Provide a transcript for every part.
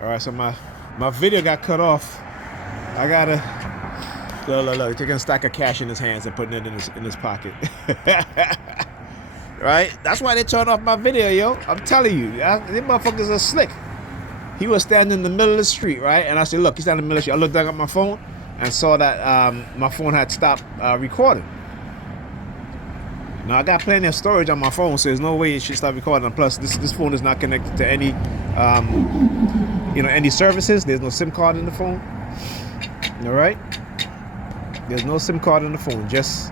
All right, so my video got cut off. I gotta look. Taking a stack of cash in his hands and putting it in his pocket. Right? That's why they turned off my video, yo. I'm telling you, these motherfuckers are slick. He was standing in the middle of the street, right? And I said, look, he's standing in the middle of the street. I looked down at my phone and saw that my phone had stopped recording. Now I got plenty of storage on my phone, so there's no way it should stop recording. And plus, this phone is not connected to any, any services. There's no SIM card in the phone. All right. There's no SIM card in the phone. Just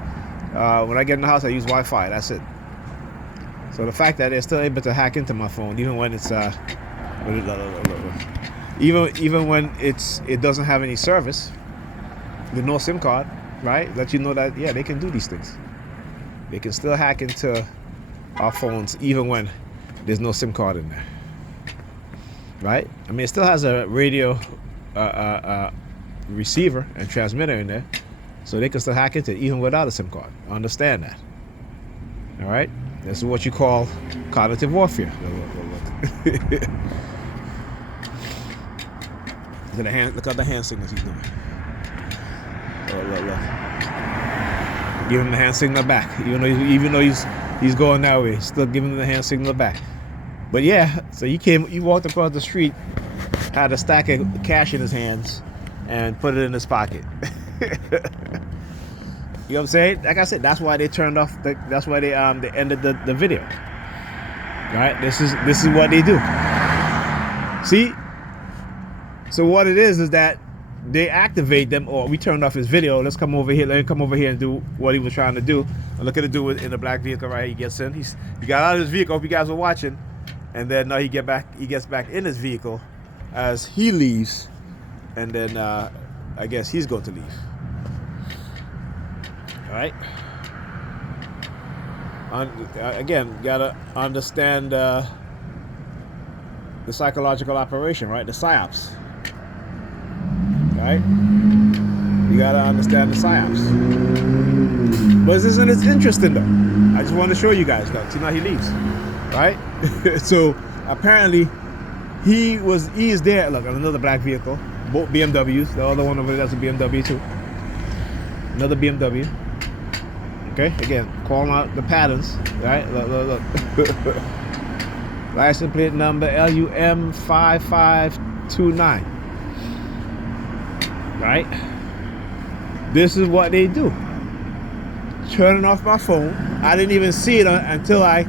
when I get in the house, I use Wi-Fi. That's it. So the fact that they're still able to hack into my phone, even when it's even when it doesn't have any service with no SIM card, right? Let you know that they can do these things. They can still hack into our phones even when there's no SIM card in there, right? I mean, it still has a radio receiver and transmitter in there, so they can still hack into it even without a SIM card. Understand that. All right, this is what you call cognitive warfare. Look at the hand signals he's doing. Look. Give him the hand signal back, even though he's going that way. Still giving him the hand signal back. But yeah, so you walked across the street, had a stack of cash in his hands, and put it in his pocket. You know what I'm saying? Like I said, that's why they turned off. That's why they ended the video. All right, this is what they do. See. So what it is that they activate them, or we turned off his video. Let's come over here. Let him come over here and do what he was trying to do. And look at the dude in the black vehicle right here. He gets in. He got out of his vehicle. If you guys were watching, and then he gets back in his vehicle as he leaves, and then I guess he's going to leave. All right. Again, gotta understand the psychological operation, right? The psyops. Right? You gotta understand the psyops. But it's interesting though. I just want to show you guys that. See now he leaves. Right? So apparently he is there. Look, another black vehicle. Both BMWs. The other one over there, that's a BMW too. Another BMW. Okay, again, calling out the patterns. Right? Look. License plate number LUM5529. Right? This is what they do. Turning off my phone. I didn't even see it until I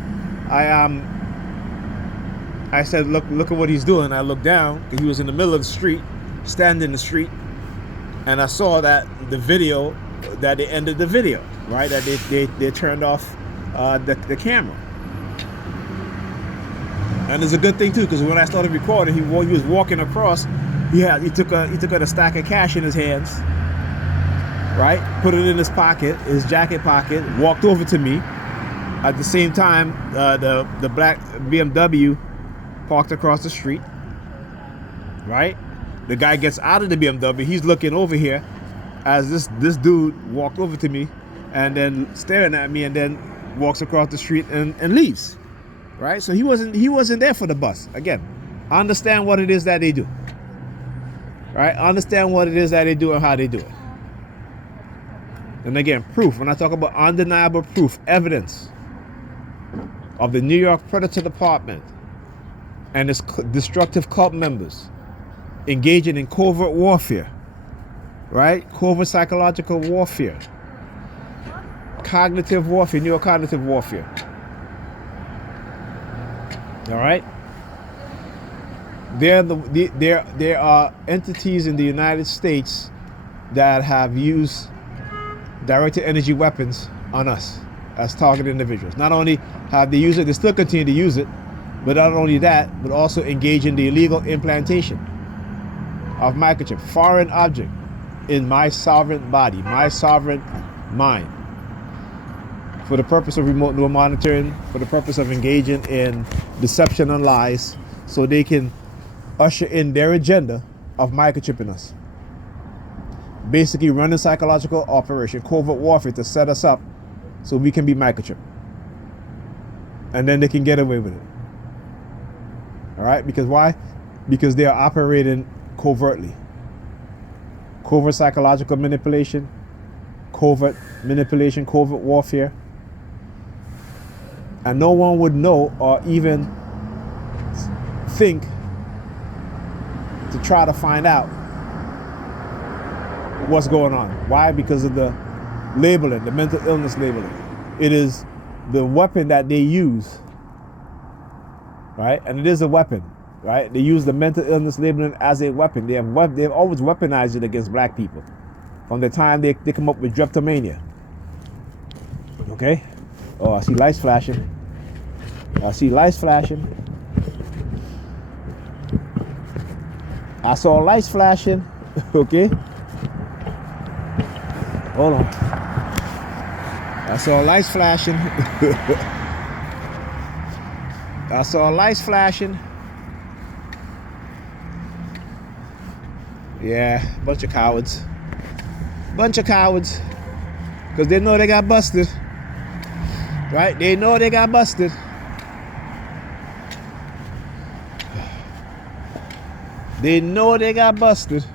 said, look at what he's doing. I looked down because he was in the middle of the street, standing in the street, and I saw that the video that they ended the video. Right? That they turned off the camera. And it's a good thing too, because when I started recording, he was walking across. He took a stack of cash in his hands, right? Put it in his pocket, his jacket pocket. Walked over to me. At the same time, the black BMW parked across the street, right? The guy gets out of the BMW. He's looking over here as this dude walked over to me, and then staring at me, and then walks across the street and leaves, right? So he wasn't there for the bus. Again, understand what it is that they do. Right? Understand what it is that they do and how they do it. And again, proof. When I talk about undeniable proof, evidence of the New York Predator Department and its destructive cult members engaging in covert warfare, right? Covert psychological warfare, cognitive warfare, neurocognitive warfare. All right? There are entities in the United States that have used directed energy weapons on us as target individuals. Not only have they used it, they still continue to use it, but not only that, but also engage in the illegal implantation of microchip, foreign object, in my sovereign body, my sovereign mind, for the purpose of remote neural monitoring, for the purpose of engaging in deception and lies, so they can usher in their agenda of microchipping us. Basically running psychological operation, covert warfare, to set us up so we can be microchipped. And then they can get away with it. All right? Because why? because they are operating covertly. Covert psychological manipulation, covert manipulation, covert warfare. And no one would know or even think to try to find out what's going on. Why? Because of the labeling, the mental illness labeling. It is the weapon that they use, right? And it is a weapon, right? They use the mental illness labeling as a weapon. They've always weaponized it against black people from the time they come up with drapetomania. Okay? Oh, I see lights flashing. I see lights flashing. I saw lights flashing. Okay? Hold on. I saw lights flashing. I saw lights flashing. Yeah, bunch of cowards. Bunch of cowards. Because they know they got busted. Right? They know they got busted. They know they got busted.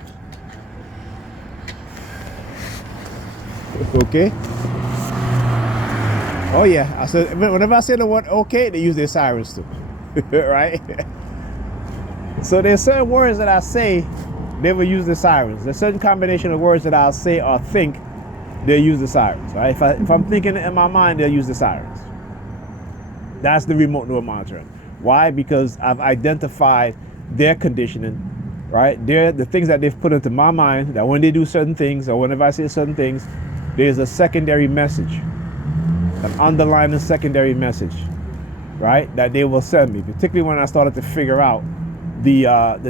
Okay? Oh yeah, I said whenever I say the word okay, they use their sirens too. Right? So there's certain words that I say, they will use the sirens. There's certain combination of words that I'll say or think, they'll use the sirens. Right? If I'm thinking it in my mind, they'll use the sirens. That's the remote neural monitoring. Why? Because I've identified their conditioning, right? They're the things that they've put into my mind, that when they do certain things or whenever I say certain things, there's a secondary message, an underlying secondary message, right? That they will send me, particularly when I started to figure out the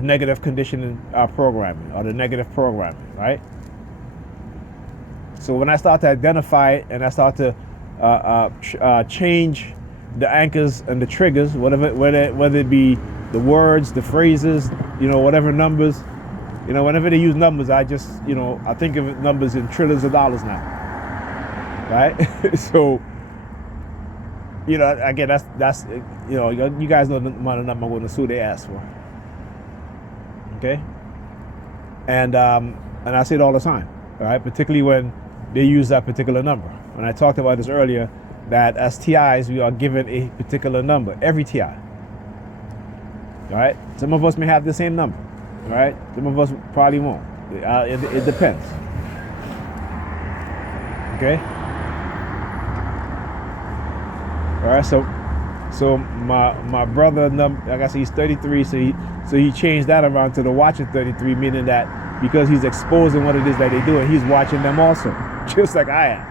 negative conditioning programming or the negative programming, right? So when I start to identify it and I start to change the anchors and the triggers, whether it be the words, the phrases, whatever numbers, whenever they use numbers, I just, I think of numbers in trillions of dollars now, right? So, again, that's you guys know the amount of number I'm going to sue they ask for, okay? And I say it all the time, all right? Particularly when they use that particular number. When I talked about this earlier, that as TIs, we are given a particular number, every TI. All right? Some of us may have the same number, all right? Some of us probably won't. It depends. Okay? All right, so my brother, like I said, he's 33, so he changed that around to the watching 33, meaning that because he's exposing what it is that they do, and he's watching them also, just like I am.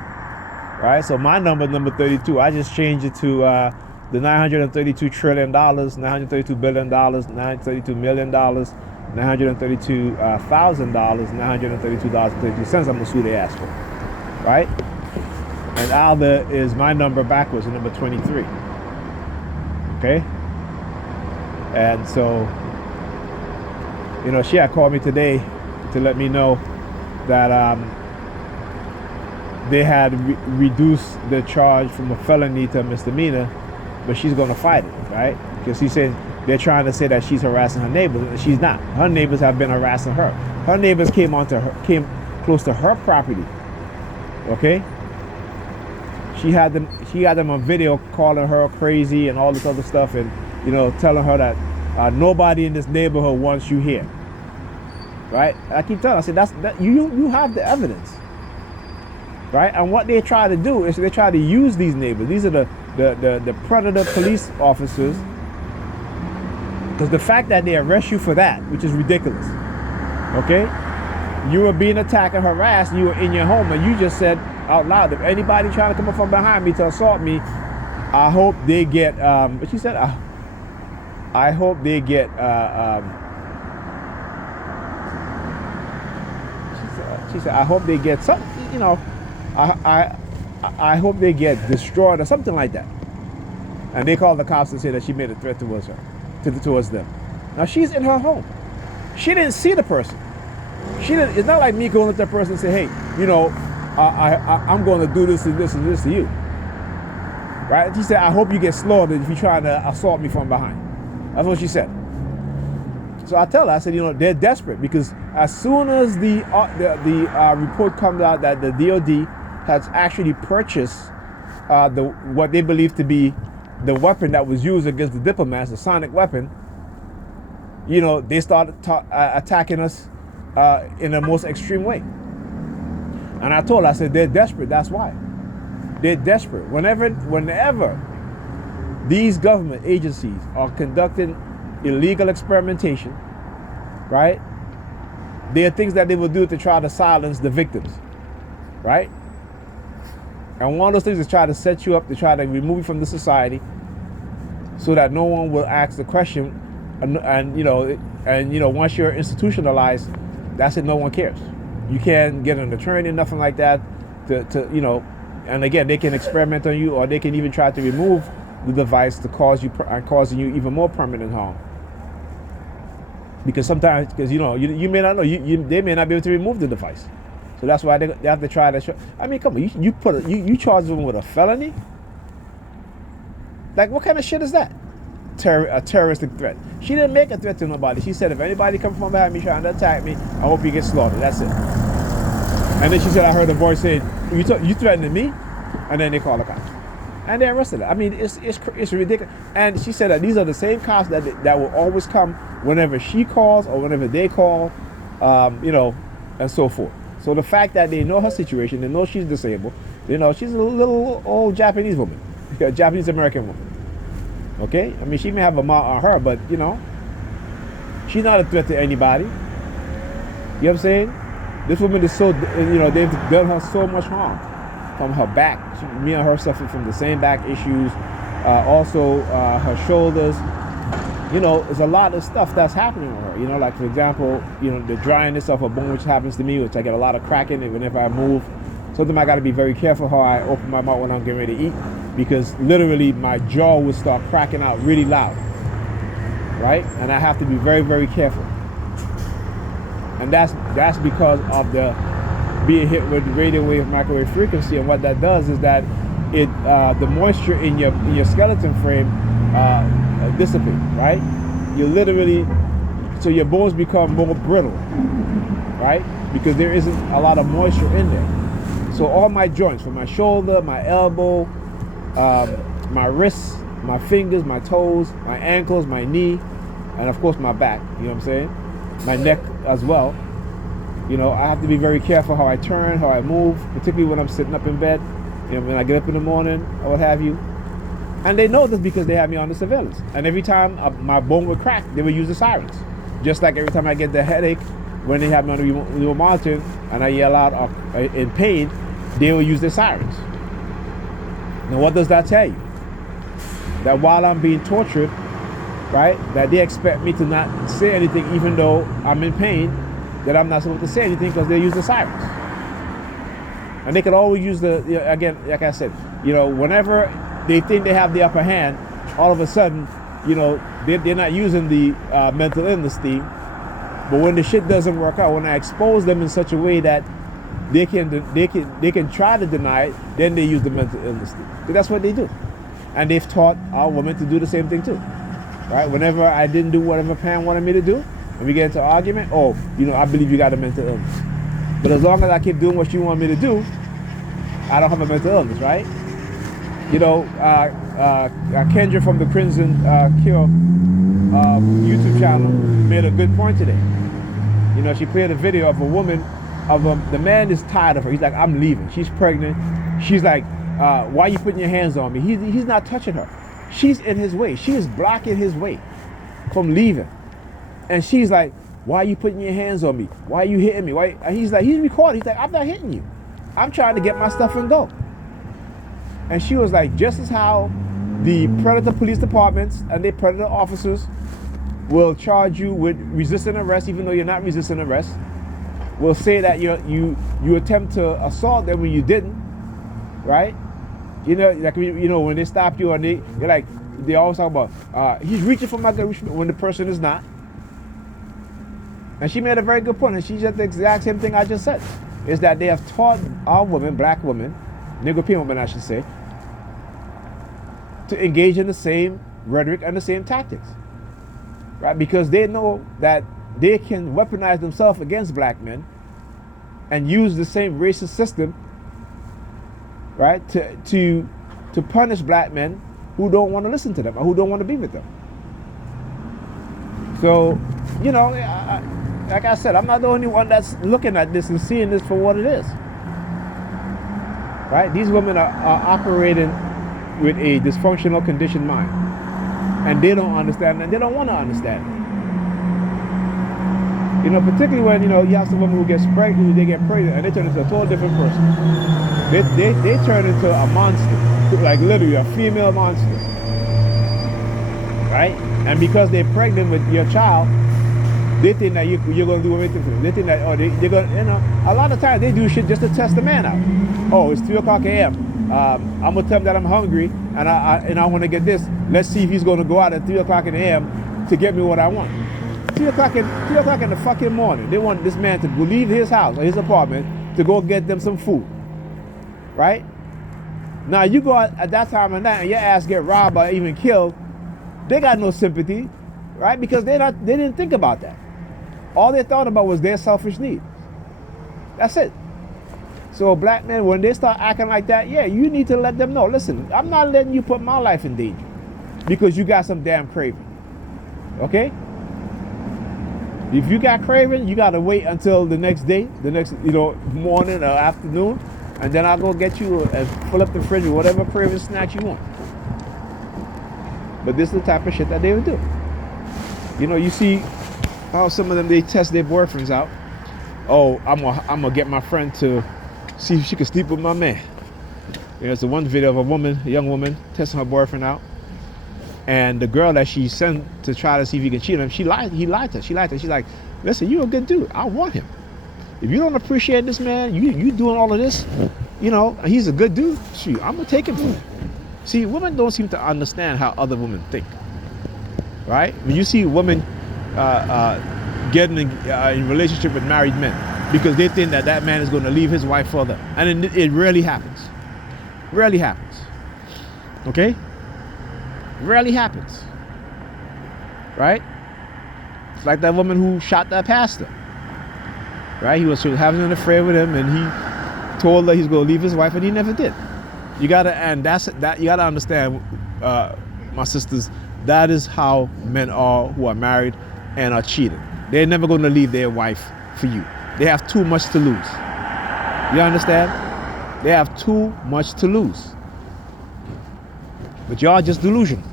Right, so my number 32, I just changed it to the $932 trillion, $932 billion, $932 million, $932,000, $932.32. I'm gonna sue they ask for, right? And Alda is my number backwards, number 23. Okay, and so she had called me today to let me know that they had reduced the charge from a felony to a misdemeanor, but she's going to fight it, right? Because she said they're trying to say that she's harassing her neighbors, and she's not. Her neighbors have been harassing her. Her neighbors came close to her property. Okay? She had them on video calling her crazy and all this other stuff, and telling her that nobody in this neighborhood wants you here. Right? I keep telling her, I said you have the evidence. Right? And what they try to do is they try to use these neighbors. These are the predator police officers. Because the fact that they arrest you for that, which is ridiculous. Okay? You were being attacked and harassed, and you were in your home, and you just said out loud, if anybody trying to come up from behind me to assault me, I hope they get, what she said? I hope they get, she said, I hope they get something, I hope they get destroyed or something like that. And they called the cops and said that she made a threat towards them. Now she's in her home. She didn't see the person. It's not like me going up to that person and say, hey, I'm going to do this and this and this to you. Right? She said, I hope you get slaughtered if you're trying to assault me from behind. That's what she said. So I tell her, I said, they're desperate because as soon as the report comes out that the DOD has actually purchased what they believe to be the weapon that was used against the diplomats, the sonic weapon, they started attacking us in the most extreme way. And I told her, I said, they're desperate. That's why. They're desperate. Whenever these government agencies are conducting illegal experimentation, right? There are things that they will do to try to silence the victims, right? And one of those things is try to set you up, to try to remove you from the society so that no one will ask the question. And once you're institutionalized, that's it, no one cares. You can't get an attorney, nothing like that and again, they can experiment on you, or they can even try to remove the device to causing you even more permanent harm. Because sometimes, you may not know, they may not be able to remove the device. So that's why they have to try to show. I mean, come on, you charge them with a felony? Like, what kind of shit is that? A terroristic threat. She didn't make a threat to nobody. She said, if anybody comes from behind me trying to attack me, I hope you get slaughtered. That's it. And then she said, I heard a voice say, you threatening me? And then they call the cops. And they arrested her. I mean, it's ridiculous. And she said that these are the same cops that will always come whenever she calls or whenever they call, and so forth. So the fact that they know her situation, they know she's disabled, she's a little old Japanese woman, a Japanese American woman. Okay? I mean, she may have a mark on her, but, she's not a threat to anybody. You know what I'm saying? This woman is so, they've done her so much harm from her back. Me and her suffer from the same back issues. Also, her shoulders. There's a lot of stuff that's happening with her. Like, for example, the dryness of her bone, which happens to me, which I get a lot of crack in it whenever I move. Something I got to be very careful how I open my mouth when I'm getting ready to eat, because literally my jaw would start cracking out really loud, right? And I have to be very, very careful. And that's because of the being hit with radio wave microwave frequency. And what that does is that the moisture in your skeleton frame dissipate, right? So your bones become more brittle, right? Because there isn't a lot of moisture in there. So all my joints, from my shoulder, my elbow, my wrists, my fingers, my toes, my ankles, my knee, and of course my back, you know what I'm saying? My neck as well. I have to be very careful how I turn, how I move, particularly when I'm sitting up in bed, when I get up in the morning or what have you. And they know this because they have me on the surveillance. And every time my bone would crack, they would use the sirens. Just like every time I get the headache, when they have me on the remote monitoring and I yell out in pain, they will use the sirens. Now, what does that tell you? That while I'm being tortured, right, that they expect me to not say anything even though I'm in pain, that I'm not supposed to say anything because they use the sirens. And they could always use again, like I said, whenever they think they have the upper hand, all of a sudden, they're not using the mental illness thing. But when the shit doesn't work out, when I expose them in such a way that they can try to deny it, then they use the mental illness thing. So that's what they do. And they've taught our women to do the same thing too. Right? Whenever I didn't do whatever Pam wanted me to do, and we get into an argument, I believe you got a mental illness. But as long as I keep doing what you want me to do, I don't have a mental illness, right? Kendra from the Crimson Cure YouTube channel made a good point today. She played a video of a woman, the man is tired of her. He's like, I'm leaving. She's pregnant. She's like, why are you putting your hands on me? He's not touching her. She's in his way. She is blocking his way from leaving. And she's like, why are you putting your hands on me? Why are you hitting me? Why? And he's recording. He's like, I'm not hitting you. I'm trying to get my stuff and go. And she was like, just as how the predator police departments and the predator officers will charge you with resisting arrest, even though you're not resisting arrest, will say that you attempt to assault them when you didn't, right? When they stop you and they always talk about he's reaching for my gun when the person is not. And she made a very good point, and she said the exact same thing I just said, is that they have taught our women, black women, European women I should say, to engage in the same rhetoric and the same tactics. right? Because they know that they can weaponize themselves against black men and use the same racist system, right, to punish black men who don't want to listen to them or who don't want to be with them. So, you know, like I said, I'm not the only one that's looking at this and seeing this for what it is. Right? These women are operating with a dysfunctional, conditioned mind. And they don't understand, and they don't want to understand. You know, particularly when, you know, you have some women who get pregnant, they get pregnant, and they turn into a total different person. They turn into a monster, like literally a female monster. Right? And because they're pregnant with your child, they think that you're going to do everything for them. They think that, oh, they're going to, you know, a lot of times they do shit just to test the man out. Oh, it's 3 o'clock a.m. I'm going to tell him that I'm hungry and I want to get this. Let's see if he's going to go out at 3 o'clock in the a.m. to get me what I want. 3 o'clock in the fucking morning. They want this man to leave his house or his apartment to go get them some food. Right? Now, you go out at that time of night and your ass get robbed or even killed. They got no sympathy, right? Because they didn't think about that. All they thought about was their selfish needs. That's it. So black men, when they start acting like that, yeah, you need to let them know, listen, I'm not letting you put my life in danger because you got some damn craving. Okay? If you got craving, you got to wait until the next day, the next, you know, morning or afternoon, and then I'll go get you and fill up the fridge with whatever craving snacks you want. But this is the type of shit that they would do. You know, you see how some of them, they test their boyfriends out. Oh, I'm gonna get my friend to see if she can sleep with my man. You know, it's the one video of a young woman testing her boyfriend out. And the girl that she sent to try to see if he can cheat on him, he lied to her. She's like, listen, you're a good dude. I want him. If you don't appreciate this man, you doing all of this, you know, he's a good dude. Shoot, I'm gonna take him from him. See, women don't seem to understand how other women think, right? When you see women getting in relationship with married men because they think that man is going to leave his wife for them, and it rarely happens. Rarely happens. Okay? Rarely happens. Right? It's like that woman who shot that pastor. Right? He was having an affair with him, and he told her he's going to leave his wife, and he never did. You gotta understand, my sisters, that is how men are who are married and are cheating. They're never going to leave their wife for you. They have too much to lose. You understand? They have too much to lose. But y'all are just delusional.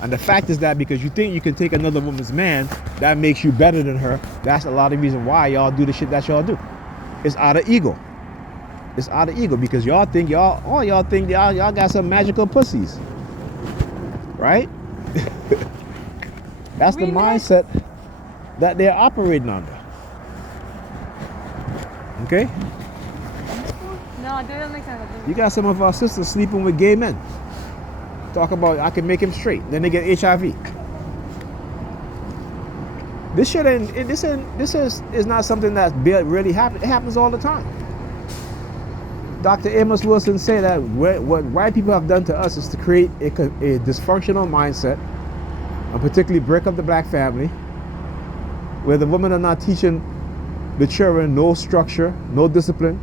And the fact is that because you think you can take another woman's man, that makes you better than her. That's a lot of reason why y'all do the shit that y'all do. It's out of ego. It's out of ego because y'all think y'all got some magical pussies. Right? That's the mindset that they're operating under. Okay? No, it doesn't make sense. You got some of our sisters sleeping with gay men. Talk about I can make him straight. Then they get HIV. This is not something that really happens. It happens all the time. Dr. Amos Wilson said that what white people have done to us is to create a dysfunctional mindset, and particularly break up the black family, where the women are not teaching the children no structure, no discipline,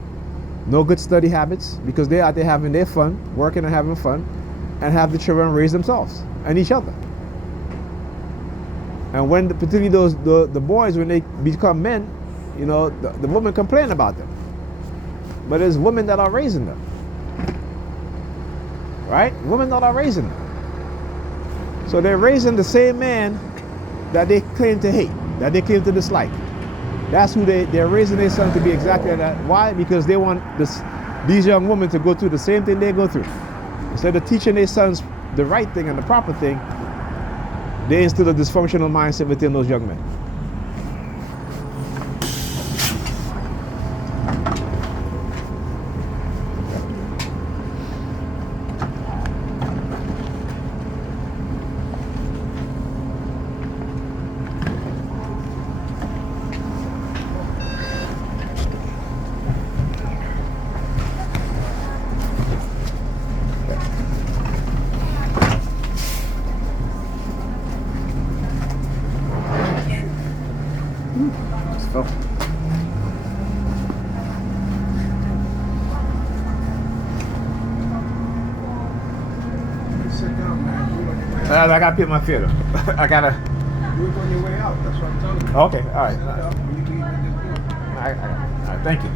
no good study habits, because they're out there having their fun, working and having fun, and have the children raise themselves and each other. And when particularly the boys, when they become men, you know, the women complain about them. But it's women that are raising them. Right? Women that are raising them. So they're raising the same man that they claim to hate, that they claim to dislike. That's who they're raising their son to be exactly like that. Why? Because they want these young women to go through the same thing they go through. Instead of teaching their sons the right thing and the proper thing, they instill a dysfunctional mindset within those young men. It's filthy. Sit down, man. Do it on your way out. I gotta put my feet up. I gotta. Do it on your way out. That's what I'm telling you. Okay, all right. Sit down when you leave in this building. All right, thank you.